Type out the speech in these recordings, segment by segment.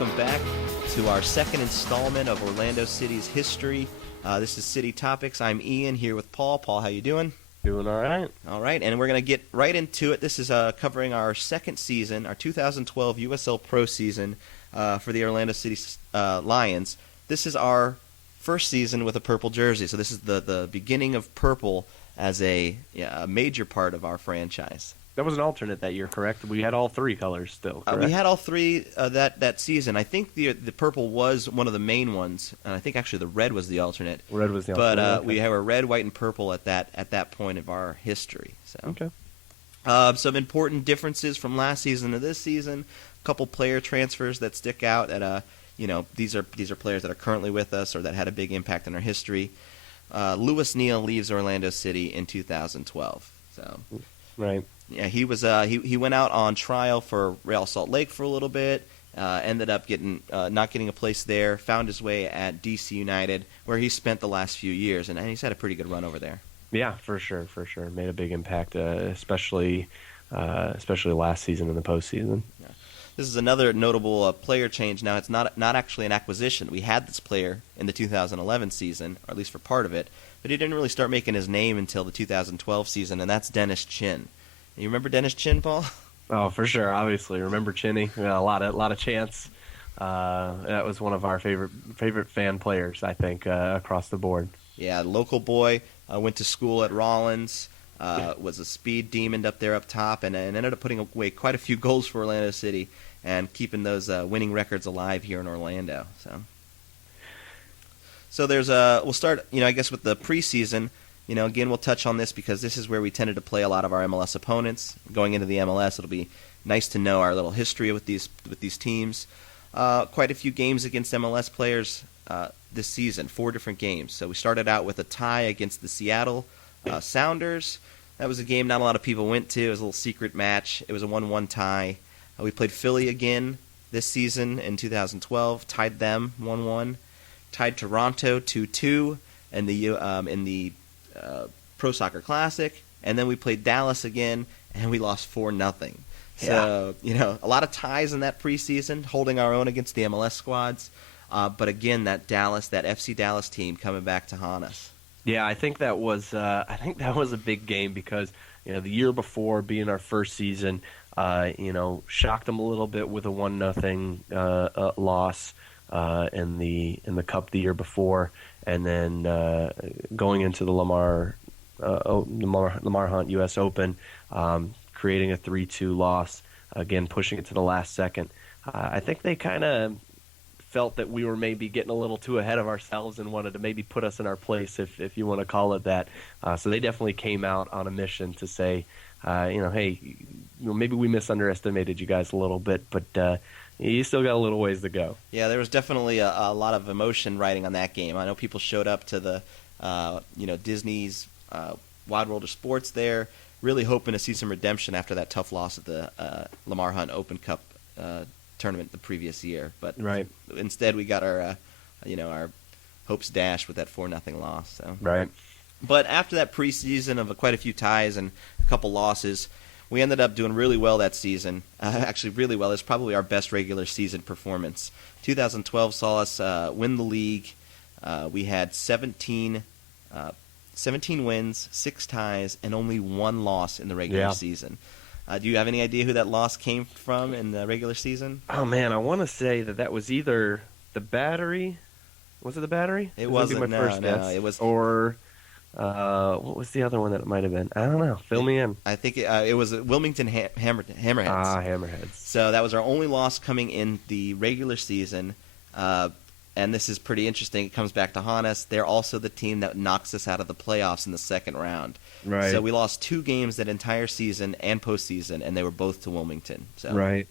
welcome back to our second installment of Orlando City's history. This is City Topics. I'm Ian here with Paul. Paul, how you doing? Doing all right. All right, and we're going to get right into it. This is covering our second season, our 2012 USL Pro season for the Orlando City Lions. This is our first season with a purple jersey, so this is the beginning of purple as a major part of our franchise. That was an alternate that year, correct? We had all three colors still, correct? We had all three that season. I think the purple was one of the main ones, and I think actually the red was the alternate. Red was the alternate. But okay. we have a red, white, and purple at that point of our history. So okay. Some important differences from last season to this season. A couple player transfers that stick out. That these are players that are currently with us or that had a big impact on our history. Louis Neal leaves Orlando City in 2012. So. Right. Yeah, he was. He went out on trial for Real Salt Lake for a little bit. Ended up not getting a place there. Found his way at DC United, where he spent the last few years, and he's had a pretty good run over there. Yeah, for sure. Made a big impact, especially last season in the postseason. Yeah. This is another notable player change. Now, it's not actually an acquisition. We had this player in the 2011 season, or at least for part of it, but he didn't really start making his name until the 2012 season, and that's Dennis Chin. You remember Dennis Chin, Paul? Oh, for sure. Obviously, remember Chinny. A lot of chance. That was one of our favorite fan players, I think, across the board. Yeah, local boy. Went to school at Rollins. Was a speed demon up there up top, and ended up putting away quite a few goals for Orlando City and keeping those winning records alive here in Orlando. So there's we'll start, I guess, with the preseason. Again, we'll touch on this because this is where we tended to play a lot of our MLS opponents. Going into the MLS, it'll be nice to know our little history with these teams. Quite a few games against MLS players this season, 4 different games. So we started out with a tie against the Seattle Sounders. That was a game not a lot of people went to. It was a little secret match. It was a 1-1 tie. We played Philly again this season in 2012, tied them 1-1. Tied Toronto 2-2 in the Pro Soccer Classic, and then we played Dallas again, and we lost 4-0. So, a lot of ties in that preseason, holding our own against the MLS squads. But again, that FC Dallas team coming back to haunt us. Yeah, I think that was a big game because the year before, being our first season, shocked them a little bit with a 1-0 loss in the Cup the year before, and then going into the Lamar Hunt U.S. Open, creating a 3-2 loss, again pushing it to the last second. I think they kind of felt that we were maybe getting a little too ahead of ourselves and wanted to maybe put us in our place, if you want to call it that. So they definitely came out on a mission to say, hey, maybe we misunderestimated you guys a little bit, but you still got a little ways to go. Yeah, there was definitely a lot of emotion riding on that game. I know people showed up to the, Disney's Wide World of Sports there, really hoping to see some redemption after that tough loss at the Lamar Hunt Open Cup tournament the previous year. But right. Instead, we got our hopes dashed with that 4-0 loss. So. Right. But after that preseason of quite a few ties and a couple losses, we ended up doing really well that season. Actually, really well. It's probably our best regular season performance. 2012 saw us win the league. We had 17 wins, 6 ties, and only 1 loss in the regular season. Do you have any idea who that loss came from in the regular season? Oh, man, I want to say that was either the Battery. Was it the Battery? It wasn't, no, it was... Or... what was the other one that it might have been? I don't know. Fill me in. I think it was Wilmington Hammerheads. Hammerheads. So that was our only loss coming in the regular season. And this is pretty interesting. It comes back to haunt us. They're also the team that knocks us out of the playoffs in the second round. Right. So we lost 2 games that entire season and postseason, and they were both to Wilmington. So. Right.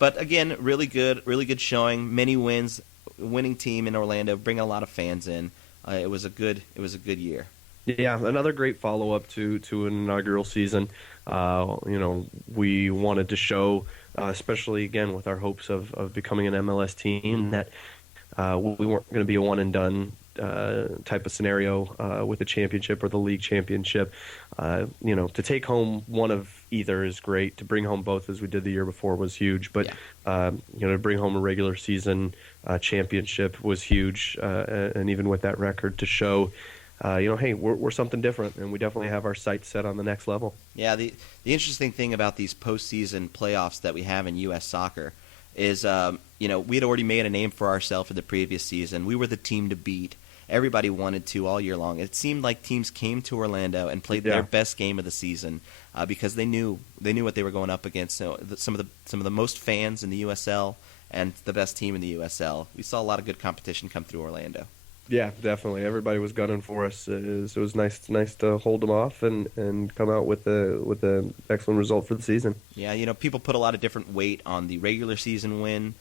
But again, really good showing. Many wins. Winning team in Orlando, bringing a lot of fans in. It was a good year. Yeah, another great follow-up to an inaugural season. We wanted to show, especially again with our hopes of becoming an MLS team, that we weren't going to be a one-and-done type of scenario with the championship or the league championship. To take home one of either is great. To bring home both, as we did the year before, was huge. But Yeah. to bring home a regular season championship was huge, and even with that record, to show, hey, we're something different, and we definitely have our sights set on the next level. Yeah, the interesting thing about these postseason playoffs that we have in U.S. soccer is, we had already made a name for ourselves in the previous season. We were the team to beat. Everybody wanted to all year long. It seemed like teams came to Orlando and played their best game of the season because they knew what they were going up against. So some of the most fans in the USL and the best team in the USL. We saw a lot of good competition come through Orlando. Yeah, definitely. Everybody was gunning for us. It was nice to hold them off and come out with a excellent result for the season. Yeah, people put a lot of different weight on the regular season win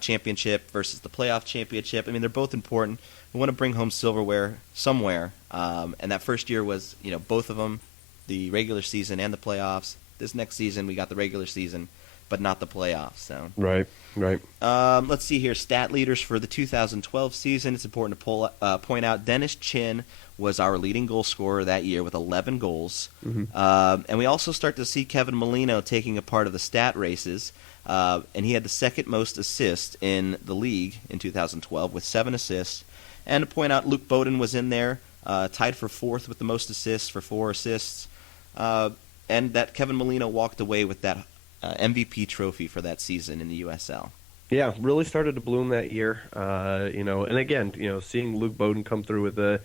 championship versus the playoff championship. I mean, they're both important. We want to bring home silverware somewhere, and that first year was, both of them, the regular season and the playoffs. This next season, we got the regular season, but not the playoffs. So Right. let's see here. Stat leaders for the 2012 season. It's important to point out Dennis Chin was our leading goal scorer that year with 11 goals. Mm-hmm. And we also start to see Kevin Molino taking a part of the stat races. And he had the second most assists in the league in 2012 with 7 assists. And to point out, Luke Bowden was in there, tied for 4th with the most assists for 4 assists. And that Kevin Molino walked away with that MVP trophy for that season in the USL. Yeah, really started to bloom that year. And again, seeing Luke Bowden come through with a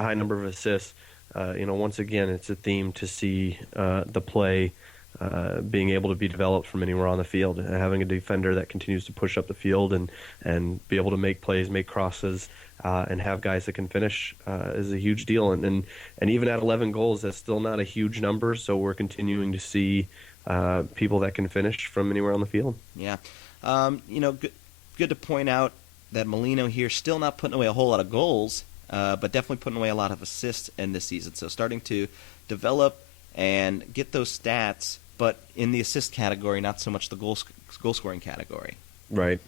high number of assists. Once again, it's a theme to see the play being able to be developed from anywhere on the field, and having a defender that continues to push up the field and be able to make plays, make crosses, and have guys that can finish is a huge deal. And even at 11 goals, that's still not a huge number. So we're continuing to see people that can finish from anywhere on the field. Yeah. Good to point out that Molino here still not putting away a whole lot of goals, but definitely putting away a lot of assists in this season. So starting to develop and get those stats, but in the assist category, not so much the goal scoring category. Right.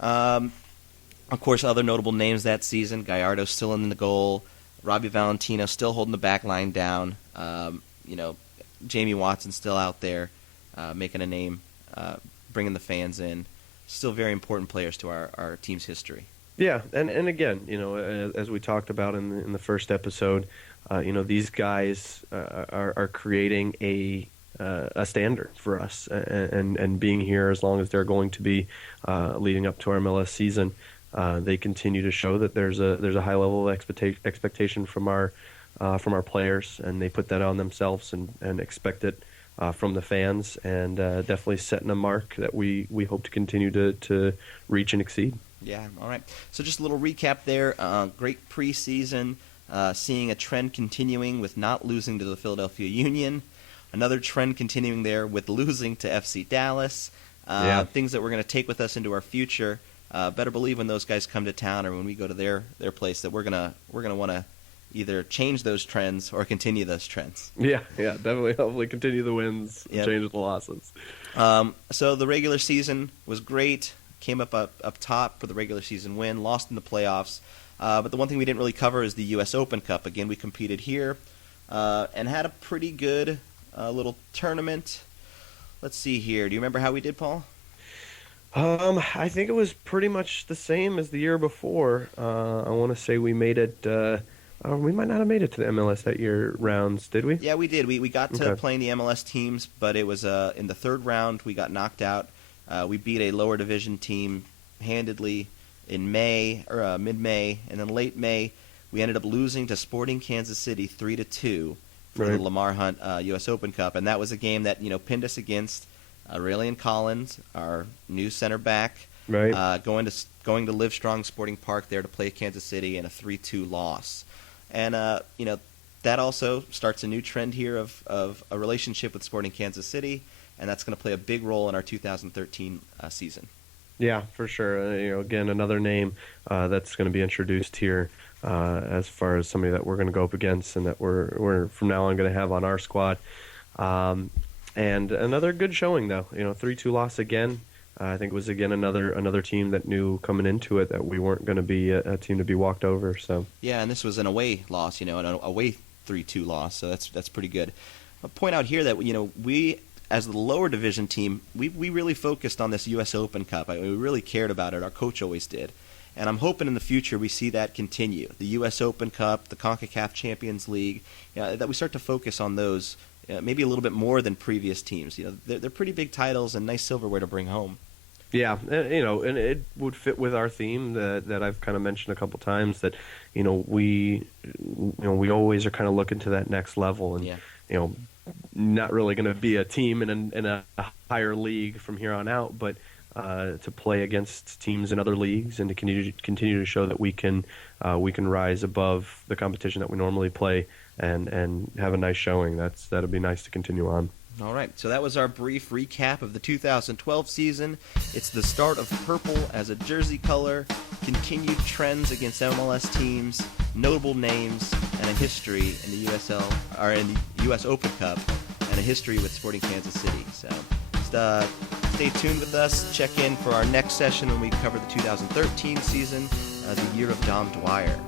Of course, other notable names that season: Gallardo still in the goal, Robbie Valentino still holding the back line down. Jamie Watson still out there making a name, bringing the fans in. Still very important players to our team's history. Yeah, and again, as we talked about in the first episode, these guys are creating a standard for us, and being here as long as they're going to be leading up to our MLS season, they continue to show that there's a high level of expectation from our players, and they put that on themselves and expect it from the fans, and definitely setting a mark that we hope to continue to reach and exceed. Yeah, all right. So just a little recap there. Great preseason, seeing a trend continuing with not losing to the Philadelphia Union. Another trend continuing there with losing to FC Dallas. Things that we're going to take with us into our future. Better believe when those guys come to town or when we go to their place that we're gonna want to either change those trends or continue those trends. Yeah, definitely. Hopefully continue the wins, Yep. Change the losses. So the regular season was great. Came up top for the regular season win. Lost in the playoffs. But the one thing we didn't really cover is the U.S. Open Cup. Again, we competed here and had a pretty good little tournament. Let's see here. Do you remember how we did, Paul? I think it was pretty much the same as the year before. I want to say we made it. We might not have made it to the MLS that year rounds, did we? Yeah, we did. We got to playing the MLS teams, but it was in the third round we got knocked out. We beat a lower division team handedly in May or mid-May, and then late May we ended up losing to Sporting Kansas City 3-2 for the Lamar Hunt U.S. Open Cup, and that was a game that pinned us against Raylene Collins, our new center back, right? Going to Livestrong Sporting Park there to play Kansas City in a 3-2 loss. And, that also starts a new trend here of a relationship with Sporting Kansas City, and that's going to play a big role in our 2013 season. Yeah, for sure. Again, another name that's going to be introduced here as far as somebody that we're going to go up against and that we're from now on going to have on our squad. And another good showing, though. 3-2 loss again. I think it was, again, another team that knew coming into it that we weren't going to be a team to be walked over. So yeah, and this was an away loss, an away 3-2 loss, so that's pretty good. I'll point out here that we as the lower division team, we really focused on this U.S. Open Cup. We really cared about it. Our coach always did. And I'm hoping in the future we see that continue. The U.S. Open Cup, the CONCACAF Champions League, that we start to focus on those maybe a little bit more than previous teams. They're pretty big titles and nice silverware to bring home. Yeah, and it would fit with our theme that I've kind of mentioned a couple times, that we always are kind of looking to that next level, and not really going to be a team in a higher league from here on out, but to play against teams in other leagues and to continue to show that we can rise above the competition that we normally play and have a nice showing. That'd be nice to continue on. All right, so that was our brief recap of the 2012 season. It's the start of purple as a jersey color, continued trends against MLS teams, notable names, and a history in the in the U.S. Open Cup, and a history with Sporting Kansas City. So just stay tuned with us. Check in for our next session when we cover the 2013 season, the year of Dom Dwyer.